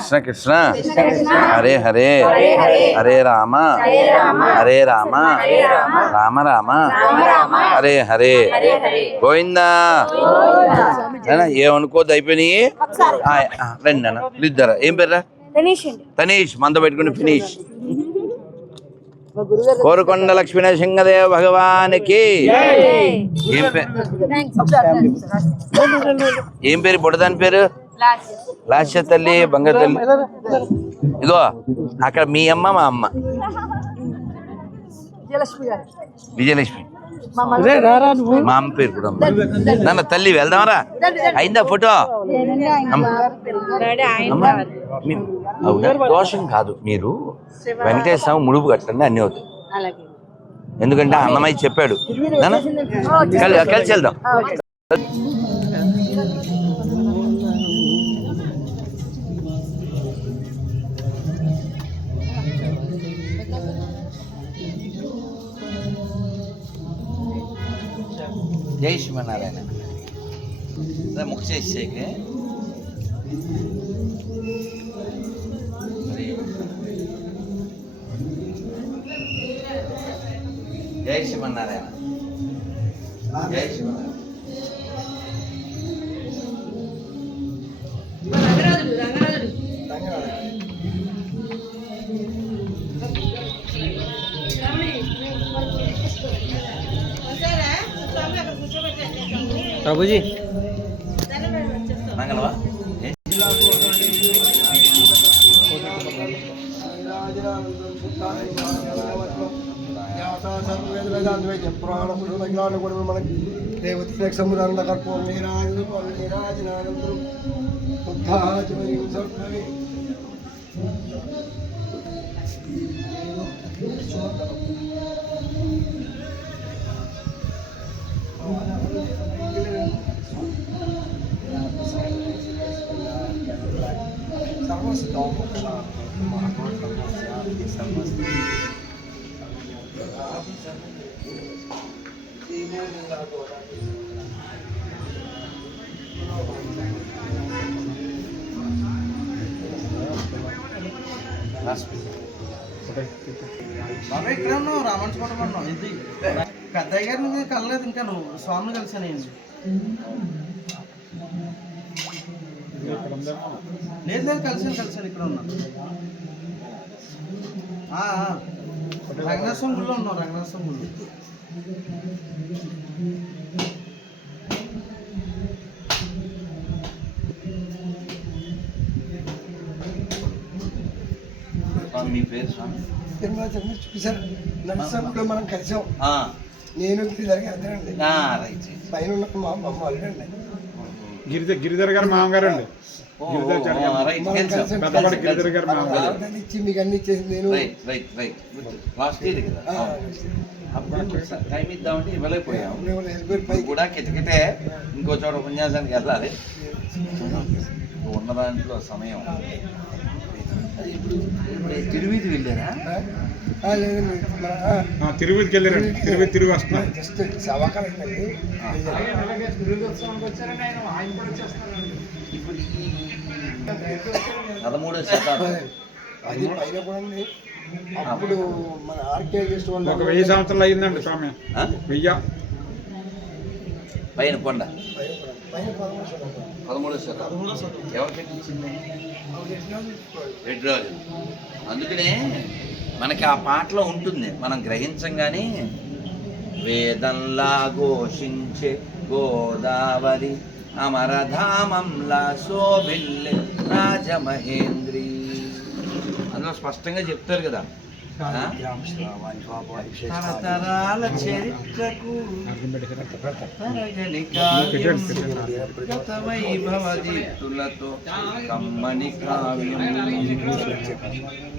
కృష్ణ కృష్ణ హరే హరే హరే రామ హరే రామ రామ రామ హరే హరే గోవిందా. ఏమనుకోద్దు, అయిపోయినాయి. రండి అన్న ఇద్దరా. ఏం పేర్రా? తనీష్. మంద పెట్టుకుని ఫినిష్. కోరుకొండ లక్ష్మీ నరసింహదేవ భగవానికి. ఏం పేరు బుడదాని పేరు? లాస్య తల్లి, బంగారు తల్లి. ఇగో అక్కడ మీ అమ్మ, మా అమ్మ విజయలక్ష్మి. మా అమ్మ పేరు కూడా నాన్న తల్లి. వెళ్దామరా? అయిందా ఫోటో? దోషం కాదు, మీరు వెంకటేశ్వర ముడుపు కట్టండి, అన్నీ అవుతాయి. ఎందుకంటే అన్నమయ్య చెప్పాడు. కలిసి వెళ్దాం. జై శ్రీమన్నారాయణ. ముఖ చేసేకే జై శ్రీమన్నారాయణ. జై శ్రీమన్నారాయణ. ప్రభుజీ మంగళవా? దేవతీ సముద్రాన్ని కర్పూరం నీరాజు బాబాయ్ ఇక్కడ ఉన్నావు, రామంచకోట ఉన్నావు. ఇది పెద్దయ్య గారిని కలలేదు ఇంకా. నువ్వు స్వామిని కలిసాను. లేదు లేదు, కలిసాను ఇక్కడ ఉన్నా. రంగనాథ స్వామి గుడిలో ఉన్నావు. రంగనాథ స్వామి గుడి. మీ పేరు స్వామి? చూసారు నరసింహుడు మనం కలిసాం. నేను గిరిధర్ పైన ఉన్న మా అమ్మ వాళ్ళండి. గిరిధర్ గారు మామగారు అండి. ఇచ్చి మీకు అన్ని ఇచ్చేసి నేను టైం ఇద్దామంటే ఇవ్వలేకపోయాం కూడా. కిటకిటే ఇంకో చోట ఉపన్యాసానికి వెళ్ళాలి. ఉన్న దాంట్లో సమయం. తిరువీధి వెళ్ళారా? తిరువీధికి వెళ్ళారండి. తిరిగి వస్తున్నారు. జస్ట్ సవాకాలం. ఇప్పుడు 13వ శతాబ్దం. అది పైన కూడా అప్పుడు మన ఆర్కియాలజిస్ట్ వాళ్ళు 1000 సంవత్సరాలు అయిందండి స్వామి. 1000 పైన కొండ 13వ శతాబ్దం. ఎవరు కట్టించింది? రెడ్డి రాజు. అందుకనే మనకి ఆ పాటలో ఉంటుంది, మనం గ్రహించంగానే వేదంలా ఘోషించే గోదావరి అమరధామంలా శోభిల్లే రాజమహేంద్రి. అందులో స్పష్టంగా చెప్తారు కదా. తరతరాల చరిత్రకు వైభవదీప్తులతో కమ్మని కావ్యం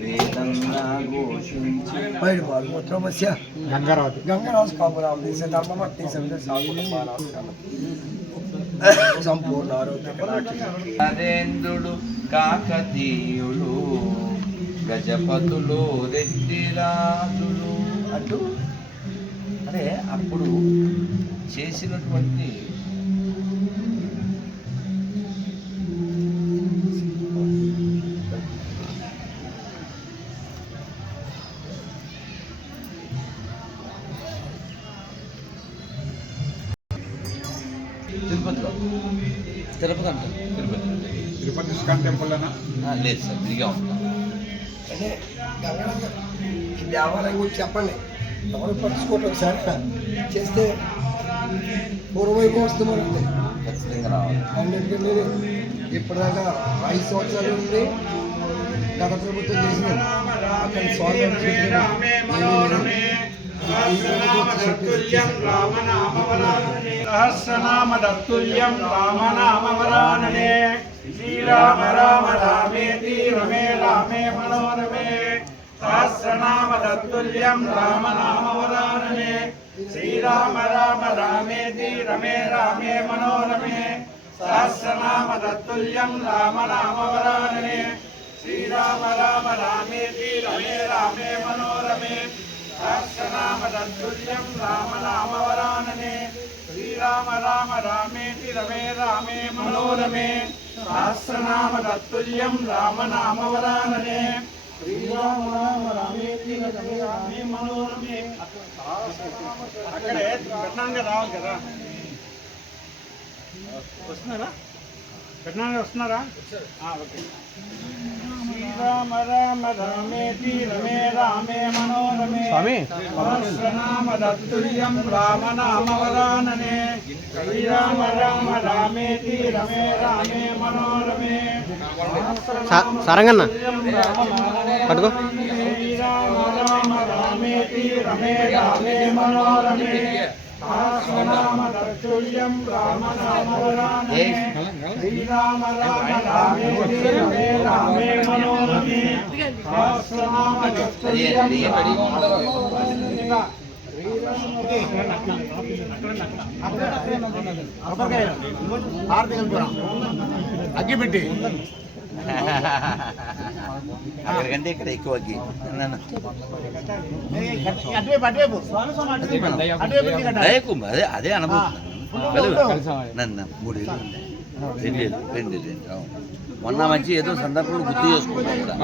వేదంగా ఘోషించి గంగరాజు కాపురాం ధర్మభక్తి సంపూర్ణ నరేంద్రుడు, కాకతీయులు, గజపతులు, రెడ్డి రాజులు అంటూ అంటే అప్పుడు చేసినటువంటి తిరుపతి అంటారు. తిరుపతి ఇస్కాన్ టెంపుల్ అన్నా లేదు సార్, ఫ్రీగా ఉంటాం. అంటే గంగనగర్ ఈ దేవాలయం గురించి చెప్పండి, ఎవరు పట్టించుకోవటం ఒకసారి చేస్తే పూర్వవైపు వస్తామండి. ఖచ్చితంగా రావాలి. అన్నింటినీ ఇప్పటిదాకా 5 సంవత్సరాల నుండి గత ప్రభుత్వం చేసినది అక్కడ స్వామి సహస్రనామదత్తుల్యం రామనామవరాననే శ్రీరామ రామ రామేతి రమే రామే మనోరమే సహస్రనామదత్తుల్యం రామనామవరాననే శ్రీరామ రామ రామేతి రమే రామే మనోరమే సహస్రనామదత్తుల్యం రామనామవరాననే శ్రీరామ రామ రామేతి రమే రామే మనోరమే సహస్రనామదత్తుల్యం రామనామవరాననే శ్రీరామ రామ రామేతి రమే రామే మనోరమే సహస్రనామదత్తుల్యం రామనామవరాననే శ్రీరామ రామ రామేతి రమే రామే మనోరమే. అక్కడే కర్ణాటక రావాలి కదా, వస్తున్నారా? కర్ణాటక వస్తున్నారా? ఓకే. శ్రీరామ రామ రామేతి రమే రామే మనోరమే సహస్రనామదత్తుల్యం రామనామవరాననే శ్రీరామ రామ రామేతి రమే రామే మనోరమే సారంగన్న పట్టుకో. శ్రీరామ రామ రామేతి రమే రామే మనోరమే సహస్రనామదత్తుల్యం రామనామవరాననే శ్రీరామ రామ రామేతి రమే రామే మనోరమే సహస్రనామదత్తుల్యం అగ్గిపెట్టి అక్కడికంటే ఇక్కడ ఎక్కువ అగ్గి. అదే అదే అనుభూతి. నన్ను 3 ఏళ్ళు 2 మొన్న మంచి ఏదో సందర్భంలో గుర్తు చేసుకుంటాం కూడా.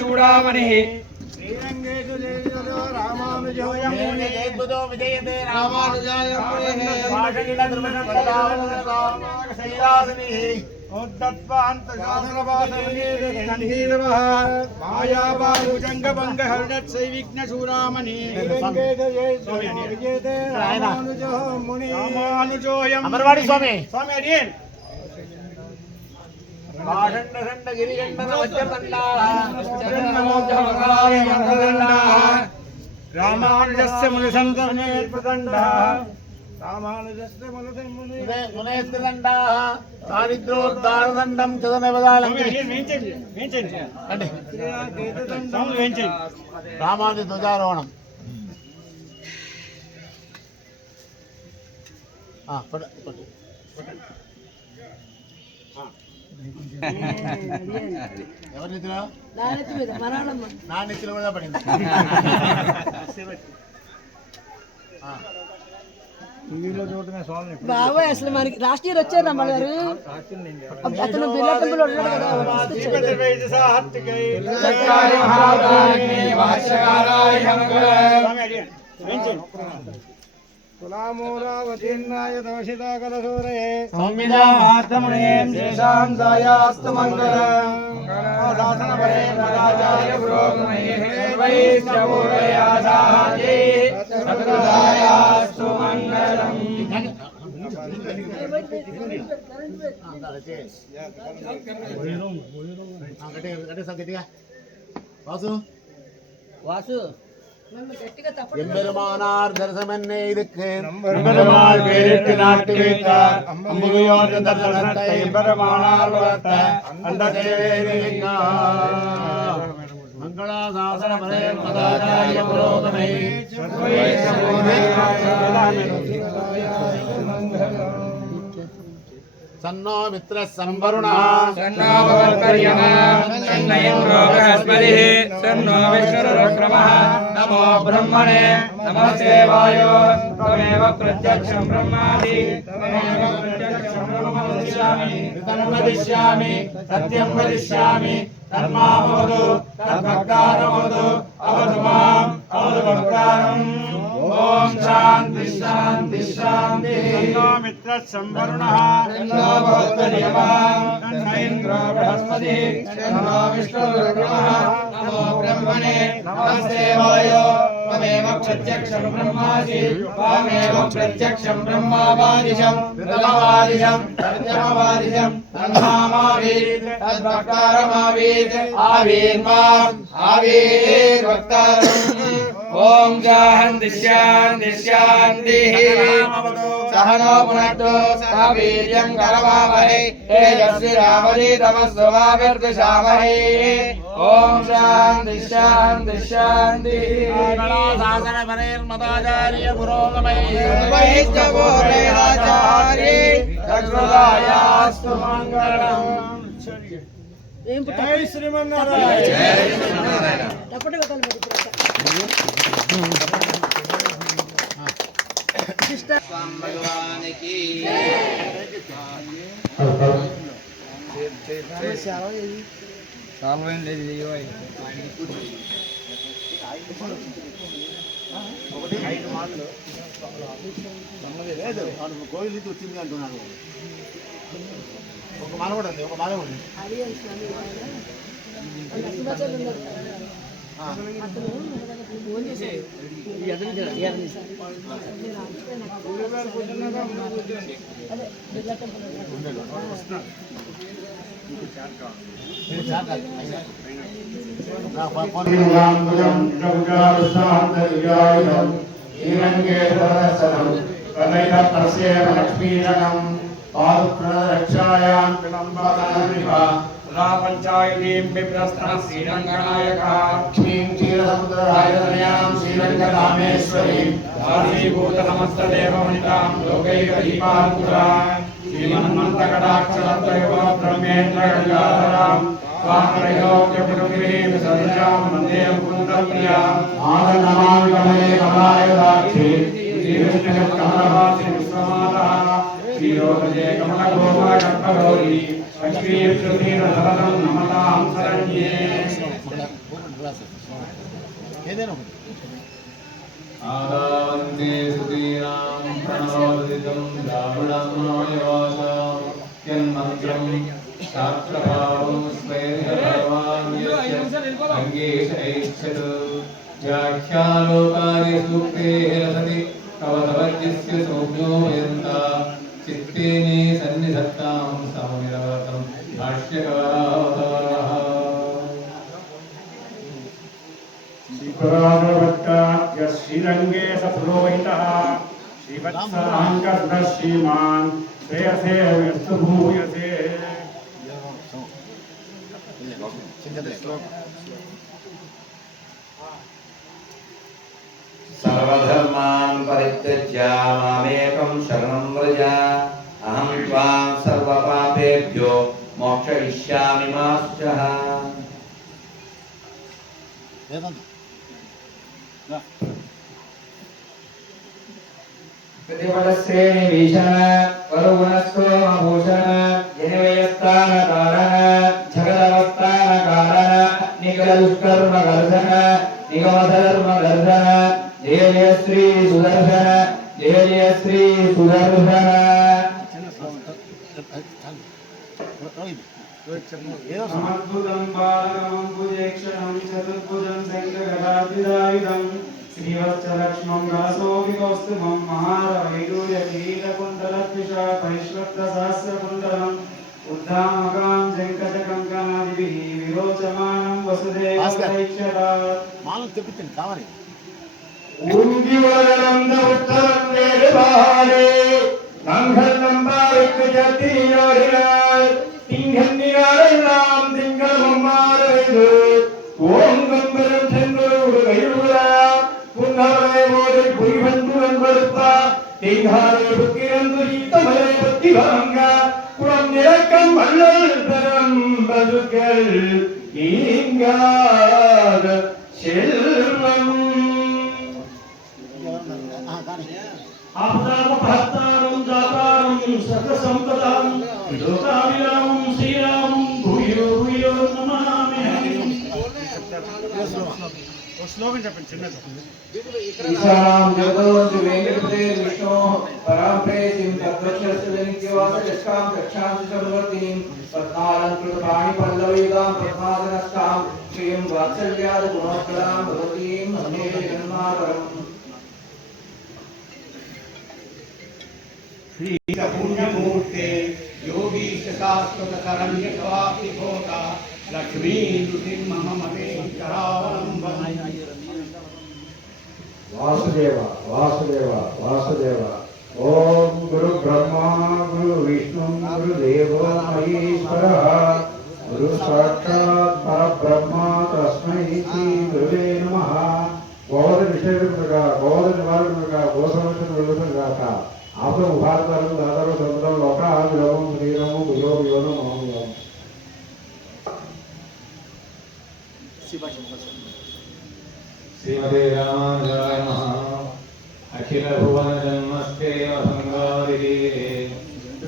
చూడామణి మాయాబాహుజంగభంగహరుడత్సైవిఘ్నశూరామణి అమరవాడి స్వామి స్వామి అడియన్ రామానుజస్య మునిసంతనే ప్రదండ రామానుజస్య మునేత్రిదండ దారిద్రోద్ధారదండం చదనవదాలం రామానుజ ధ్వజారోహణం. ఎవరి నిద్ర? నా నెత్తిలో కూడా పడింది. బాబాయ్ అసలు మనకి లాస్ట్ ఇయర్ వచ్చారు రమణ గారు. అతను బిర్లా టెంపుల్ ఉన్నాడు కదా. కులామూలావతీర్ణాయ దోషితాకరసూరే సౌమ్యజామాత్తమునేం శేషాంసాయాస్తు మంగళం శాసనపరే పరాచార్య పురోగమయే సకృదాయాస్తు మంగళం. వాసు గట్టిగా తప్ప எம்பெருமானார் தரிசனமென்னே இதுக்கு பெருமாள் பேரிட்டு நாட்டு வைத்தார் அம்புயோர் தரிசனத்தை எம்பெருமானார் வளர்த்த அந்த మంగళాశాసనపరే మదాచార్య పురోగమై సన్నో మిత్ర సంవరుణ సన్నో భవత్పర్యమా సన్న ఇంద్రో బృహస్పతిః సన్నో విష్ణురుక్రమః నమో బ్రహ్మణే నమస్తే వాయో త్వమేవ ప్రత్యక్షం బ్రహ్మాసి త్వమేవ ప్రత్యక్షం బ్రహ్మ వదిష్యామి ఋతం వదిష్యామి సత్యం వదిష్యామి తన్మామవతు తద్భక్తారమవతు అవతు మాం అవతు భక్తారం ఓం శాంతి శాంతి శాంతి మిత్ర సంవరుణః సన్నో భవత్పర్యమా సన్న ఇంద్రో బృహస్పతిః సన్నో విష్ణురుక్రమః నమో బ్రహ్మణే నమస్తే వాయో త్వమేవ ప్రత్యక్షం బ్రహ్మాసి త్వమేవ ప్రత్యక్షం బ్రహ్మవాదిశం ఋతమవాదిశం సత్యమవాదిశం తన్మామావీత్ తద్భక్తారమావీత్ ఆవిర్మాం ఆవిర్భక్తారం ఓం శాంతి శాంతి శాంతిః సహనో పునక్తు సహ వీర్యం కరవావహై తేజస్వినావధీతమస్తు మా విద్విషావహై ఓం శాంతి శాంతి శాంతిః శాసనపరేర్మదాచార్య పురోగమై సర్వైశ్చ పూర్ణేనాచార్యే సర్వదాయాస్తు మంగళం. ఏం పుట్ట- జై శ్రీమన్నారాయణ తప్పటి కథలు మరి ఇప్పుడు. లేదు కోవిల్ నుంచి వచ్చింది అంటున్నాను. ఒక మాల కూడా ఉంది, ఒక మాల ఉంది. అది స్వామి లక్ష్మీమాచార్యులు ఉన్నారు కదా. అతను ఫోన్ చేశాడు. అదే బిర్లా టెంపుల్ పంచాయతీం బిభ్రస్తః శ్రీరంగనాయకః లక్ష్మీం క్షీరసముద్రరాజతనయాం శ్రీరంగరామేశ్వరీం ఆశీభూత సమస్త దేవవనితాం లోకైకదీపాంకురాం శ్రీమన్మంతకటాక్షరత్వయో బ్రహ్మేంద్ర గంగాధరాం స్వామియోగ్యపురుగిరీం సదృశాం వందే ముకుందప్రియాం ఆనందమామి కమలే కమలాయదాక్షి శ్రీవిష్ణుకమలవాసి విశ్వమాతః శ్రీరోగజే కమలగోపాకల్పగౌరీ లక్ష్మీర్షుధీరధరం నమతాం శరణ్యే. ఏదైనా ఒకటి. ఆదావంతే సుధీనాం ప్రణవోదితం ద్రావిడమోయవాసాం యన్మంత్రం శాస్త్రభావం స్వైర్యభవాన్యస్య అంగేశైక్షతు వ్యాఖ్యాలోకాది సూక్తేః రసతి కవతవర్గస్య సౌమ్యో యంత చిత్తేనే సన్నిధత్తాం సమమిరవతం భాష్యకారావతారః. శ్రీపురాణవత్కాద్య శ్రీరంగే సపురోహితః శ్రీవత్సరాంకర్ణ శ్రీమాన్ శ్రేయసే వ్యస్తు భూయసే. సర్వధర్మాన్ పరిత్యజ్య మామేకం శరణం వ్రజ అహం త్వాం సర్వపాపేభ్యో మోక్షయిష్యామి మా శుచః. ప్రతిఫలశ్రేణి భీషణ వరుగుణస్తోమభూషణ జనివయస్థాన కారణ జగదవస్థాన కారణ నిఖిల దుష్కర్మ గర్ధన నిగమధర్మ గర్ధన జయ జయ శ్రీ సుదర్శన జయ జయ శ్రీ సుదర్శన. సమద్భుతం బాలకం భుజేక్షణం చతుర్భుజం శంఖగదాభిదాయుధం శ్రీవత్సలక్ష్మం కలశోభికౌస్తుభం మహారవైడూర్య కిరీటకుండలద్విషా పరిష్వక్తసహస్రకుండలం ఉద్దామకాం జంకటకంకణాదిభిః విరోచమానం వసుదేవైక్షరాత్. మాలను తెప్పించండి కావాలి. ഉത്തരം നേടുവാനേ നങ്കല്ലം പാവിക്ക് ചത്തിയോടിനാൽ തിങ്കന്നിയാളെല്ലാം തിങ്കളും മാറരുത് ഓങ്കം வள்ளல்பரம் பதுக்கள் ஈங்காத செல்வம் ఆపదాపహర్తారం దాతారం సర్వసంపదాం లోకాభిరామం శ్రీరామం భూయో భూయో నమామి. శ్లోకం చెప్పండి చిన్నది. ఈశానాం జగదోంతి వెంకటపతే విష్ణో పరాంప్రేతిం తద్వక్షస్య నిత్యవాస యష్కాం రక్షాంతి సమవర్తిం పద్మాలంకృత పాణి పల్లవయుగాం పద్మాసనస్థాం శ్రీయం వాత్సల్యాద గుణోత్కలాం భగవతీం అన్నే జన్మాతరం. పుణ్యమూర్తే యోగీశ శాశ్వత శరణ్య కవాపి భోత లక్ష్మీ నృసింహ మమే కరావలంబం. వాసుదేవ వాసుదేవ వాసుదేవ. ఓం గురు బ్రహ్మ గురు విష్ణు గురుదేవో మహేశ్వరః గురు సాక్షాత్ పరబ్రహ్మ తస్మై శ్రీ గురువే నమః. గోద నిషేధముగా గోద నివారణముగా గోసంరక్షణగాక ఆపదం భారతాలు దాదాపు సముద్రం లోక విలోమం శ్రీరము భుజో వియోగం మహోయోగం. శ్రీమతే రామానుజాయ నమః. అఖిల భువన జన్మస్తే అహంగారి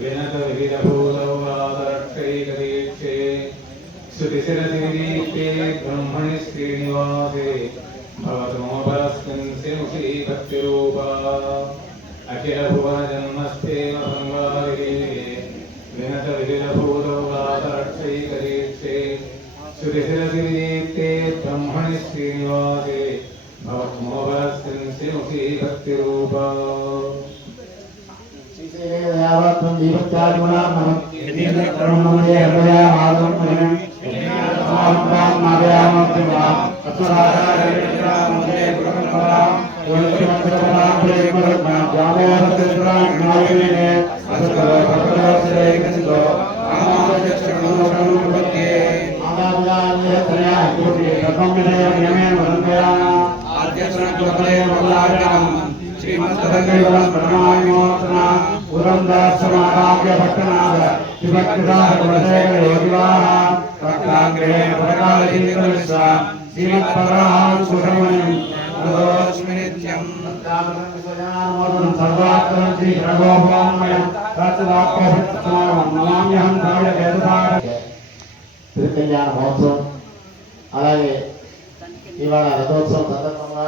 వినత వివిధ భూతౌరాదరక్షైకదీక్షే శృతిశిరసిరీక్షే బ్రహ్మణి శ్రీనివాసే భవతమోపరస్మిన్ శ్రీముఖీ భక్తిరూపా. అఖిల భువన జన్మస్తే అహంగారి వినత వివిధ భూతౌరాదరక్షైకదీక్షే శృతిశిరసిరీక్షే బ్రహ్మణి శ్రీనివాసే భవతమోపరస్మిన్ శ్రీముఖీ భక్తిరూపా. శ్రీశైలయావత్వం దీపత్యాదిగుణాత్మనం యతీంద్ర కరుణమూలే హృదయ ఆదం మహిమం సమారంభాం నాదయామోక్తిమాం తత్వరాజారేంద్రాముదే గురుకమలాం యోగమంత్రకమలాం ప్రేమరత్నాం జామోహత్రాం జ్ఞాయనే అసకలకలశ్రేయకసితో ఆమాదచక్షణోపత్యే ఆదాదాన్యత్రయా కోటి రకమిదే నియమే వరంపయానా ఆద్యసనకలే వల్లాగణం శ్రీమద్భగవన్ బ్రహ్మాణోత్న పురందాసమారాధ్య భక్తనాథ శివక్తిదాశేఖర యోగివాహ భక్తాగ్రే పరకాళీకృష్ణ శ్రీమత్పరాం సుబ్రహ్మణ్యం నమోస్మి నిత్యం. సర్వాత్మం శ్రీ రఘోపాన్మయం తత్వాక్యసమానం నమామ్యహం ద్రవిడ వేదసాగర. తిరుకల్యాణ మహోత్సవం అలాగే ఇవాళ రథోత్సవం సందర్భంగా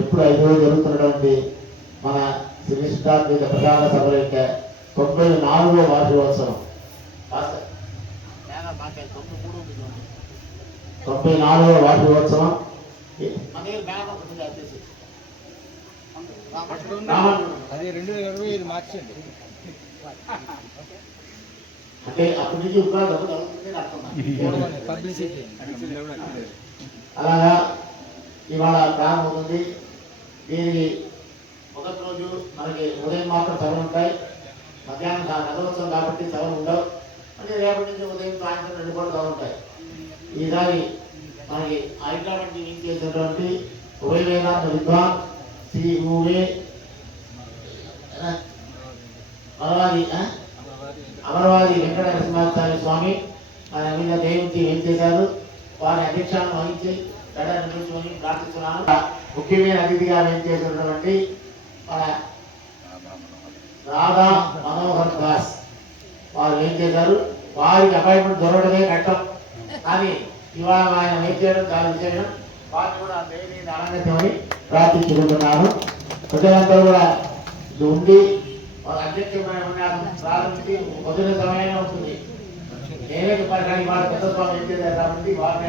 ఎప్పుడు 5 రోజులు జరుగుతున్నటువంటి మన శ్రీనిష్టాద్వైత ప్రధాన సభల యొక్క 94వ వార్షికోత్సవం 94వ వార్షికోత్సవం అది 2025 మార్చండి. అంటే అప్పటి నుంచి ఇంకా డబ్బు జరుగుతుంది అర్థం. పబ్లిసిటీ అలాగా ఇవాళ ప్రారంభమవుతుంది. దీనికి మొదటి రోజు మనకి ఉదయం మాత్రం సభలు ఉంటాయి. మధ్యాహ్నం రథోత్సవం కాబట్టి సభలు ఉండవు. అంటే రేపటి నుంచి ఉదయం సాయంత్రం 2 పూటలు సభలు ఉంటాయి. ఈసారి మనకి హైదరాబాద్ నుంచి చేసినటువంటి ఉభయ వేదాంత విద్వాన్ శ్రీ ఊవే అమరవాది వెంకట నరసింహాచార్య స్వామి మన మీద దయవుంచి ఏం చేశారు. వారి అధ్యక్షాన్ని వహించి నిర్మించుకొని ప్రార్థిస్తున్నాను. ముఖ్యమైన అతిథిగా ఏం చేసినటువంటి మన రాధా మనోహర్ దాస్ వారు ఏం చేశారు. వారికి అపాయింట్మెంట్ దొరకడమే కట్టం. కానీ ఇవాళ ఆయన ఏం చేయడం చాలా విశేషం. వారిని కూడా దేవిని ఆనందించమని ప్రార్థించుకుంటున్నాను. ప్రజలందరూ కూడా ఇది ఉండి వాళ్ళ అధ్యక్షమైన ప్రారంభించి పొద్దున సమయమే ఉంటుంది. నేనే చెప్పాను కానీ వాళ్ళ పెద్ద స్వామి ఏం చేశారు కాబట్టి వారిని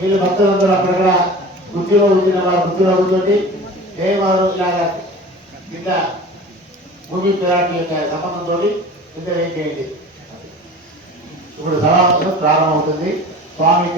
వీళ్ళు భక్తులందరూ అక్కడ వృత్తిలో వచ్చిన వారు వృత్తిలో కూర్చోండి. దేవారు ఇలాగా కింద భూమి పిరాటి యొక్క సంబంధంతో కింద ఏం చేయండి. ఇప్పుడు సభ ప్రారంభమవుతుంది. స్వామి